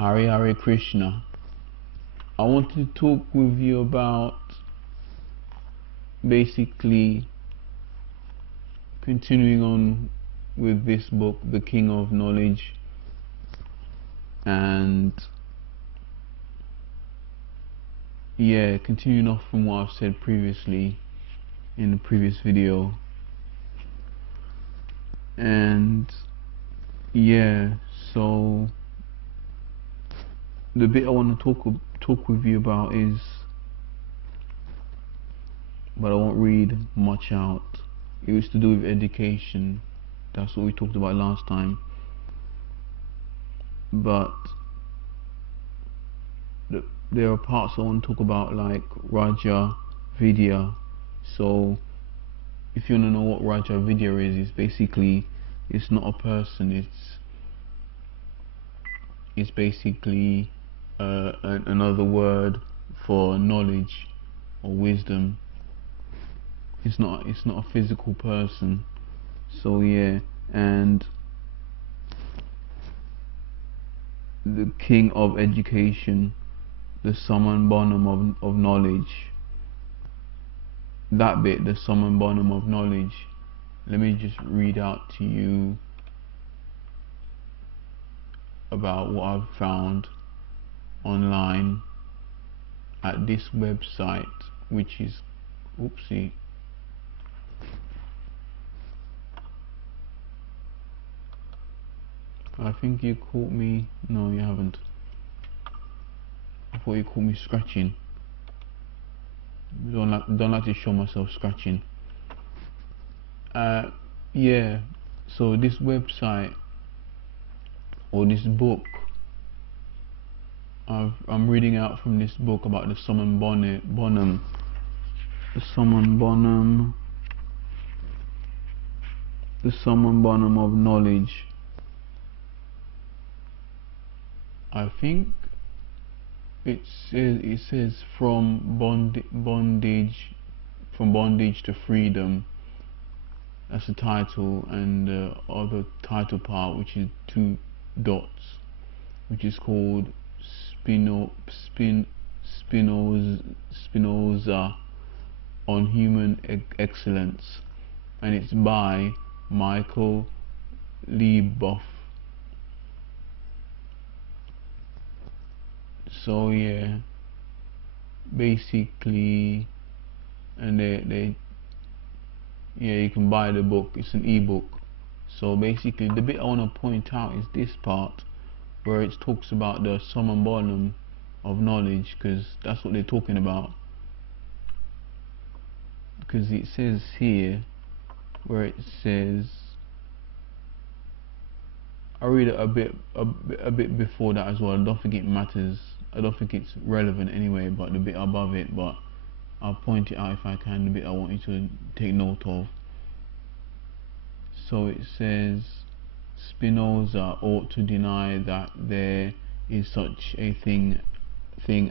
Hare Hare Krishna. I want to talk with you about basically continuing on with this book, The King of Knowledge, and yeah, continuing off from what I've said previously in the previous video. And yeah, so the bit I want to talk with you about is, but I won't read much out. It was to do with education. That's what we talked about last time. But there are parts I want to talk about, like Raja Vidya. So if you want to know what Raja Vidya is, it's basically, it's not a person, it's basically another word for knowledge or wisdom. It's not a physical person. So yeah, and the king of education, the summum bonum of knowledge. That bit, the summum bonum of knowledge. Let me just read out to you about what I've found online at this website, which is, oopsie, I think you caught me. No, you haven't. I thought you caught me scratching. Don't like to show myself scratching. Yeah, so this website or this book, I'm reading out from this book about the summum bonum, the summum bonum of knowledge. I think it says from bondage to freedom. That's the title, and the other title part, which is 2 dots, which is called Spinoza on Human Excellence, and it's by Michael Lieboff. So yeah, basically, and yeah, you can buy the book. It's an ebook. So basically, the bit I want to point out is this part where it talks about the summum bonum of knowledge, because that's what they're talking about. Because it says here, where it says, I read it a bit before that as well. I don't think it matters. I don't think it's relevant anyway, but the bit above it, but I'll point it out if I can, the bit I want you to take note of. So it says, Spinoza ought to deny that there is such a thing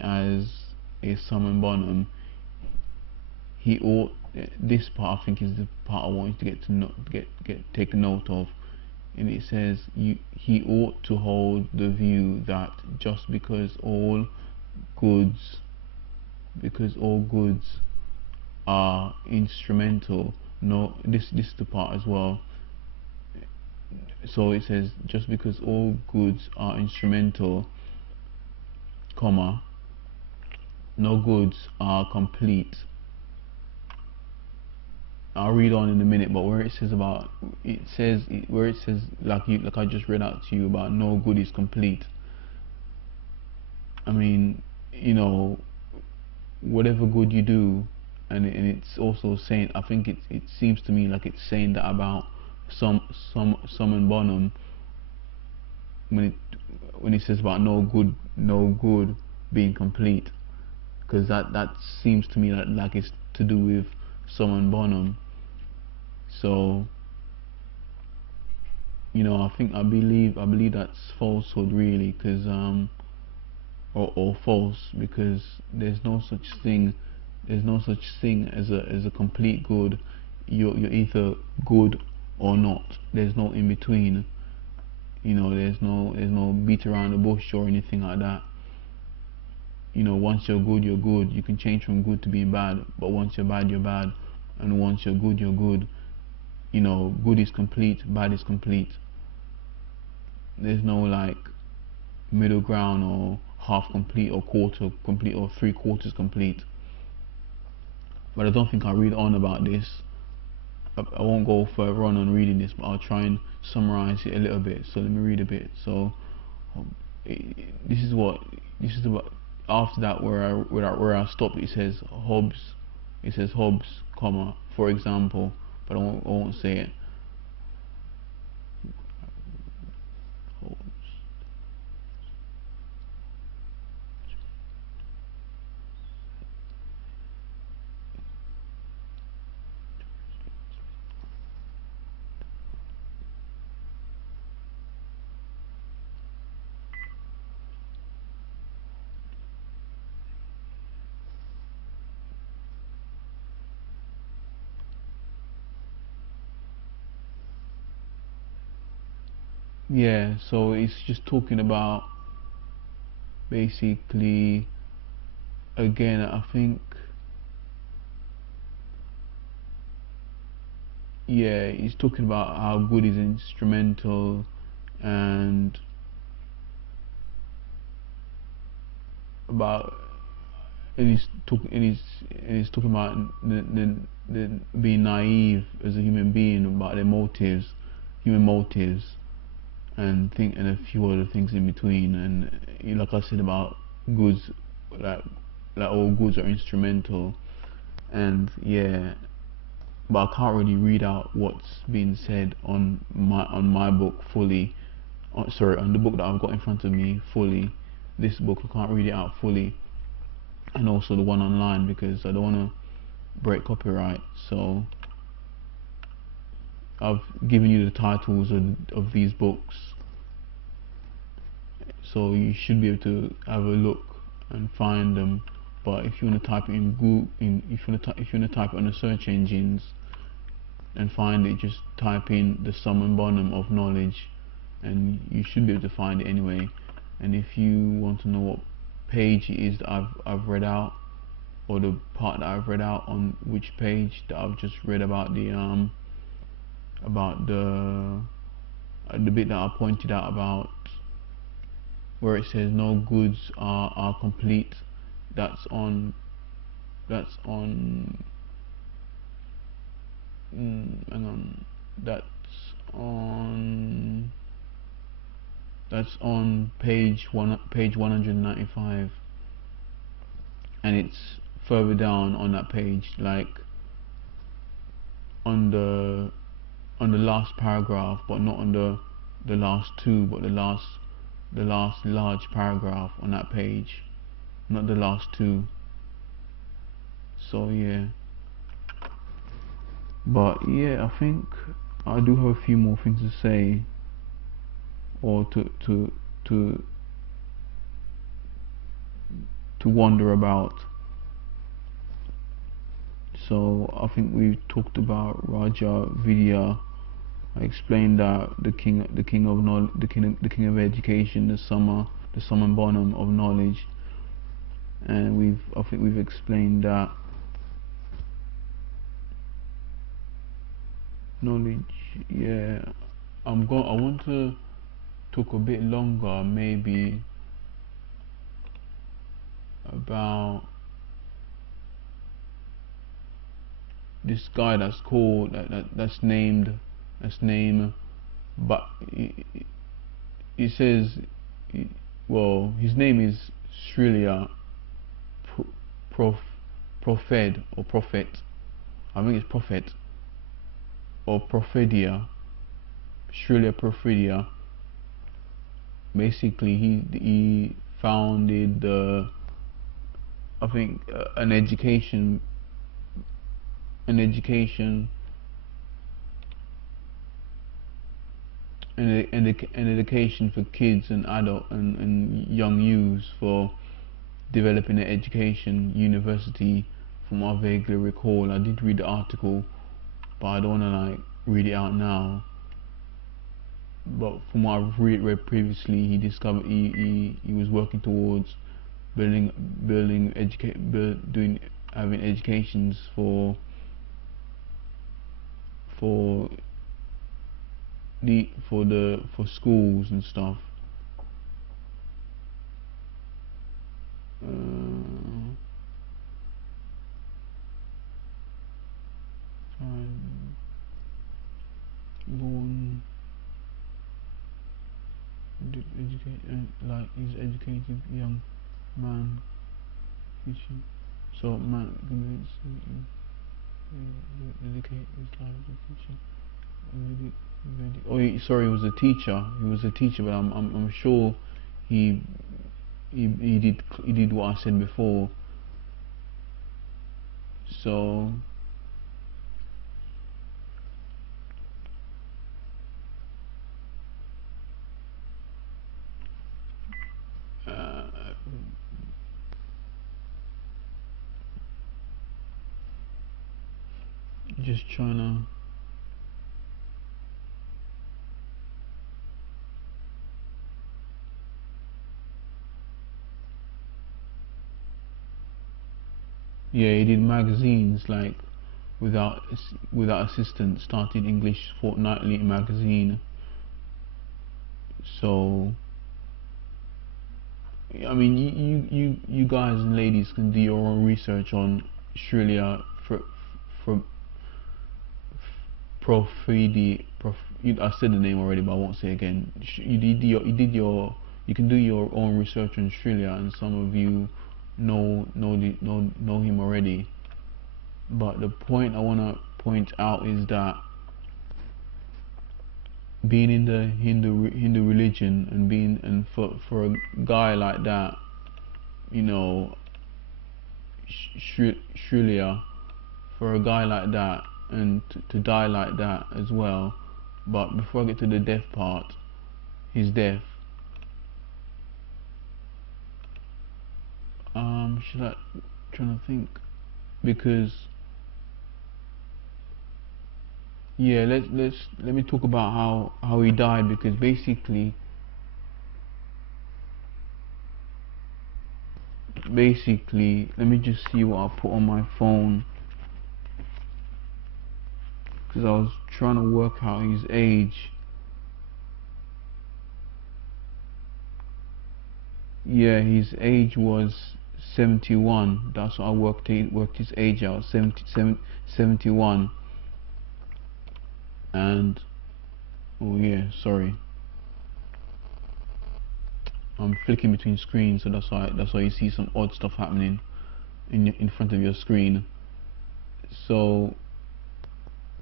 as a summum bonum. He ought, this part I think is the part I want you to take note of. And it says, he ought to hold the view that just because all goods are instrumental, no, this is the part as well. So it says, just because all goods are instrumental, comma, no goods are complete. I'll read on in a minute, but where it says about, like I just read out to you about no good is complete, I mean, you know, whatever good you do, and it's also saying, I think it seems to me like it's saying that about summum bonum, when it says about no good being complete, because that seems to me like it's to do with summum bonum. So, you know, I believe that's falsehood, really, because or false, because there's no such thing as a complete good. You're either good or not. There's no in between. You know, there's no beat around the bush or anything like that. You know, once you're good, you're good. You can change from good to being bad, but once you're bad, you're bad. And once you're good, you're good. You know, good is complete, bad is complete. There's no like middle ground or half complete or quarter complete or 3/4 complete. But I don't think I'll read on about this. I won't go further on reading this, but I'll try and summarize it a little bit. So let me read a bit. So this is about after that where I stop. It says Hobbes, comma, for example, but I won't say it. Yeah, so it's just talking about basically, again, I think, yeah, he's talking about how good is instrumental, and about, and he's talking about the being naive as a human being about their motives, human motives, and a few other things in between. And like I said about goods, like all goods are instrumental, and yeah, but I can't really read out what's being said on my book fully. Sorry, on the book that I've got in front of me fully. This book I can't read it out fully, and also the one online, because I don't want to break copyright. So I've given you the titles of these books, so you should be able to have a look and find them. But if you want to type it in Google, if you want to type it on the search engines and find it, just type in the sum and bonum of knowledge, and you should be able to find it anyway. And if you want to know what page it is that I've read out, or the part that I've read out, on which page that I've just read about the bit that I pointed out about where it says no goods are complete, that's on hang on, that's on page 195, and it's further down on that page, like on the last paragraph, but not on the last two, but the last large paragraph on that page, not the last two. So yeah, but yeah, I think I do have a few more things to say, or to wonder about. So I think we've talked about Raja Vidya. I explained that the king of knowledge, the king of education, the sum and bonum of knowledge, and I think we've explained that knowledge. Yeah, I want to talk a bit longer, maybe, about this guy that's called that's named, but he says, well, his name is Srila Prophet, or Prophet. I think it's Prophet or Prophedia. Srila Prophedia. Basically, he founded I think an education an education an education for kids and adult and young youths, for developing an education university. From what I vaguely recall, I did read the article, but I don't want to like read it out now. but from what I've read previously, he discovered he was working towards having educations for for schools and stuff. Born did educate like he's educated young man teaching. So man dedicate his life to teaching. Oh, sorry, he was a teacher. He was a teacher, but I'm sure he he did what I said before. So just trying to. Yeah, he did magazines like without assistance. Started English Fortnightly magazine. So I mean, you guys and ladies can do your own research on Srila Prabhupada. I said the name already, but I won't say it again. You can do your own research on Srila, and some of you know him already. But the point I want to point out is that being in the Hindu religion and for a guy like that, you know, Srila, for a guy like that, and to die like that as well. But before I get to the death part, his death. Should I trying to think, because yeah, let me talk about how he died, because basically let me just see what I put on my phone, because I was trying to work out his age. Yeah, his age was 71. That's what I worked his age out, 71. And oh yeah, sorry, I'm flicking between screens, so that's why you see some odd stuff happening in front of your screen. So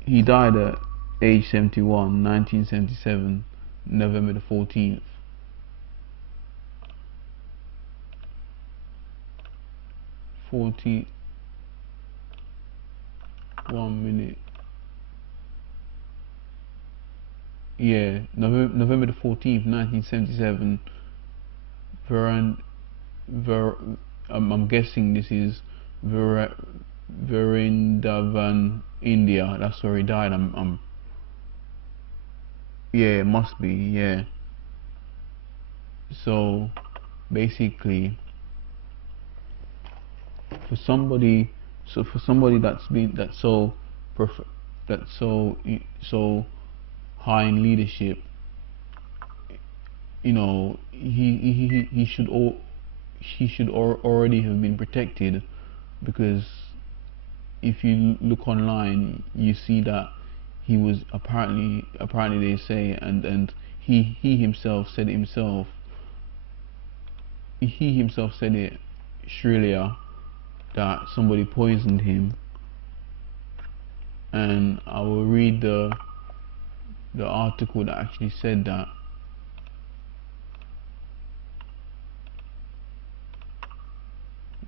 he died at age 71, 1977, November the 14th. 41 minute. Yeah, November the 14th, 1977. I'm guessing this is Vrindavan, India. That's where he died. Yeah, it must be. Yeah. So basically, for somebody, that's so perfect, that's so high in leadership, you know, he should already have been protected, because if you look online, you see that he was apparently they say, and he himself said it himself. He himself said it, Srila, that somebody poisoned him. And I will read the article that actually said that.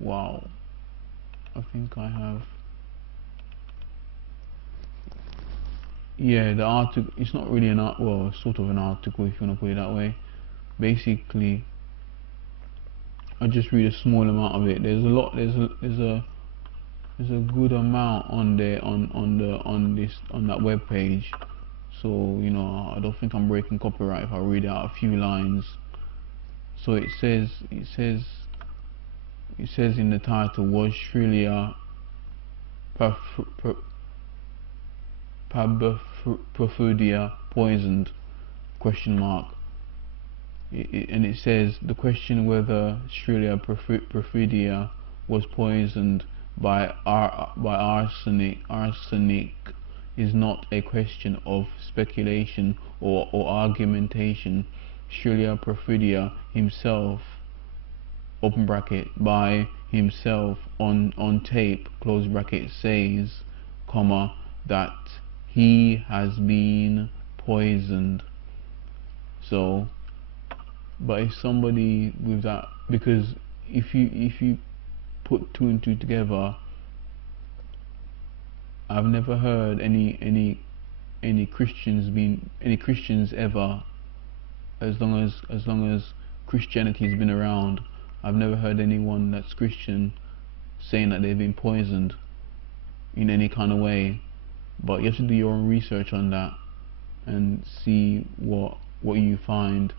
Wow, I think I have. Yeah, the article, it's not really an art, well, sort of an article if you want to put it that way. Basically, I just read a small amount of it. There's a lot. There's a good amount on there on that web page. so I don't think I'm breaking copyright if I read out a few lines. So it says in the title, was Srila Prabhupada poisoned? Question mark. And it says the question whether Srila Prabhupada was poisoned by arsenic is not a question of speculation or argumentation. Srila Prabhupada himself, open bracket, by himself on tape, close bracket, says, comma, that he has been poisoned. So, but if somebody with that, because if you put two and two together, I've never heard any Christians ever, as long as Christianity has been around, I've never heard anyone that's Christian saying that they've been poisoned in any kind of way. But you have to do your own research on that and see what you find.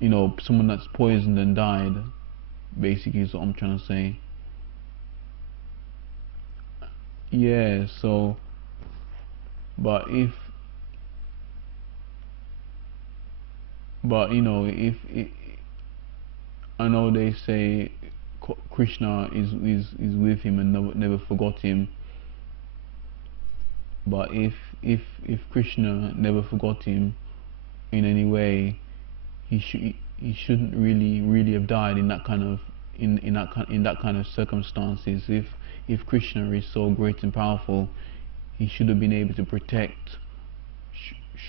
Someone that's poisoned and died, basically, is what I'm trying to say. Yeah, so, but if I know they say Krishna is with him and never forgot him, but if Krishna never forgot him in any way, he shouldn't really have died in that kind of circumstances. If Krishna is so great and powerful, he should have been able to protect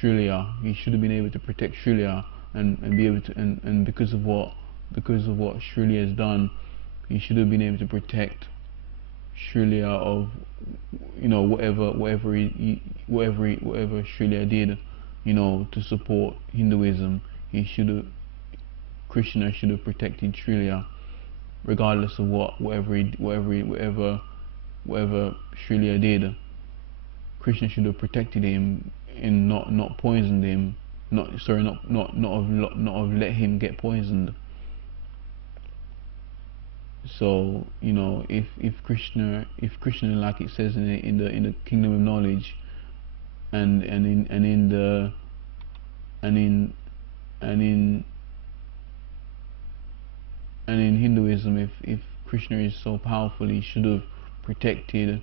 Srila. He should have been able to protect Srila and be able to and because of what Srila has done, he should have been able to protect Srila of whatever Srila did, to support Hinduism. Krishna should have protected Srila, regardless of whatever Srila did. Krishna should have protected him and not poisoned him. Not have let him get poisoned. So if Krishna, like it says in the kingdom of knowledge, and in Hinduism, if Krishna is so powerful, he should have protected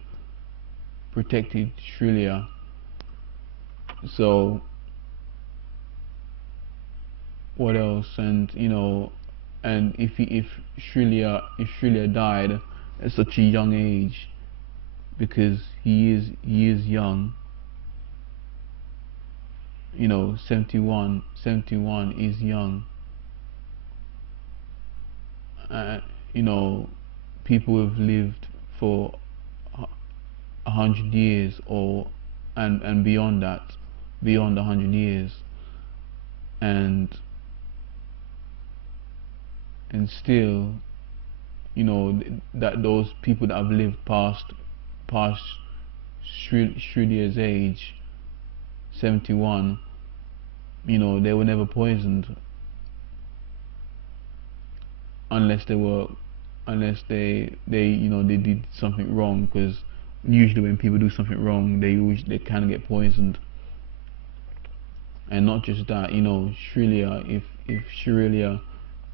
Srila. So what else? And and if Srila died at such a young age, because he is young, 71 is young. People have lived for 100 years and beyond that, beyond 100 years, and still, that those people that have lived past Srilia's age, 71, they were never poisoned, unless they did something wrong, because usually when people do something wrong, they can get poisoned. And not just that, Srilia, if Srilia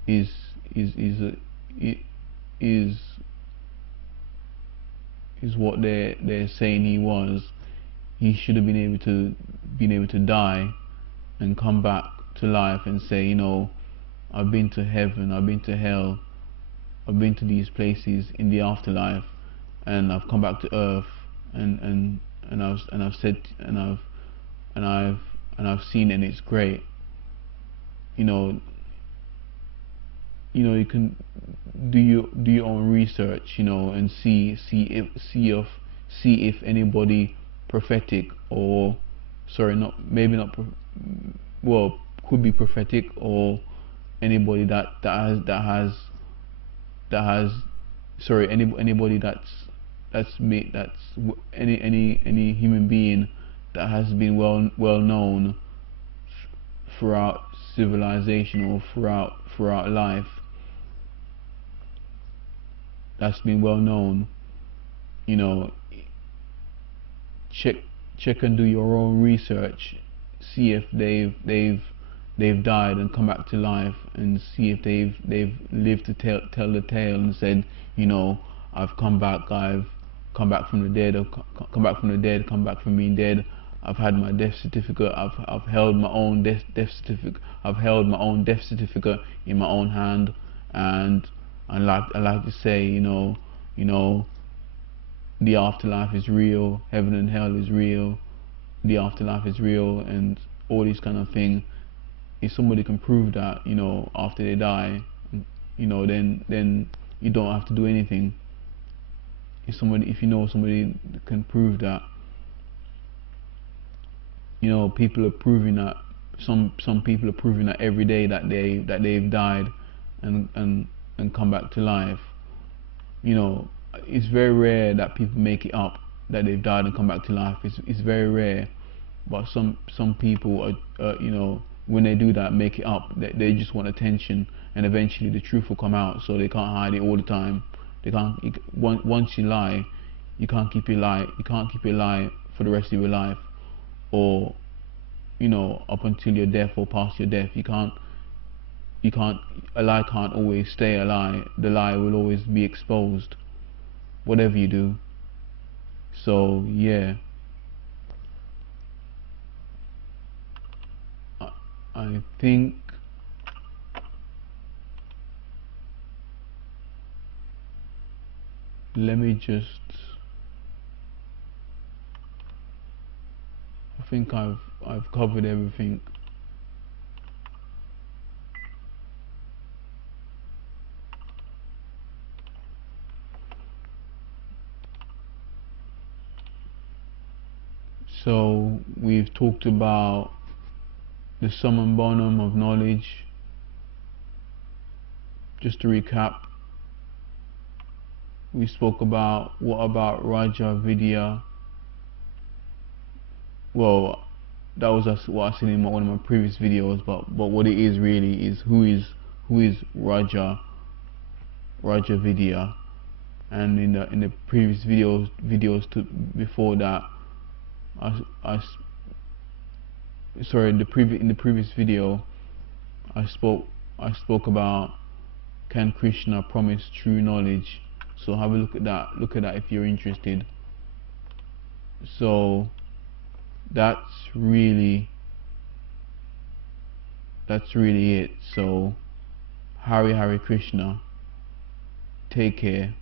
is what they're saying he was, he should have been able to die and come back to life and say, I've been to heaven, I've been to hell, I've been to these places in the afterlife, and I've come back to earth, and I've said, and I've seen, and it's great. You can do your own research, and see if anybody prophetic, or could be prophetic, or anybody anybody that's any human being that has been well known throughout civilization, or throughout life. That's been well known. You know, check and do your own research. See if they've died and come back to life, and see if they've lived to tell the tale and said, you know, I've come back, I've come back from the dead, come back from the dead, come back from being dead. I've had my death certificate. I've held my own death certificate. I've held my own death certificate in my own hand. And I like to say, you know, the afterlife is real. Heaven and hell is real. The afterlife is real, and all these kind of things. If somebody can prove that, after they die, then you don't have to do anything. If you know somebody can prove that, people are proving that. Some people are proving that every day that they've died and come back to life. It's very rare that people make it up that they've died and come back to life. It's very rare. But some people are, when they do that, make it up. They just want attention, and eventually the truth will come out. So they can't hide it all the time. They can't. Once you lie, you can't keep your lie. You can't keep your lie for the rest of your life, or up until your death or past your death. You can't. A lie can't always stay a lie. The lie will always be exposed, whatever you do. So yeah. I think let me just I think I've covered everything. So we've talked about the sum and bonum of knowledge. Just to recap, we spoke about what about Raja Vidya. Well, that was what I said in one of my previous videos, but what it is really is who is Raja Vidya. And in the previous videos before that, in the previous video, I spoke about, can Krishna promise true knowledge? So have a look at that if you're interested. So that's really it. So Hare Krishna, take care.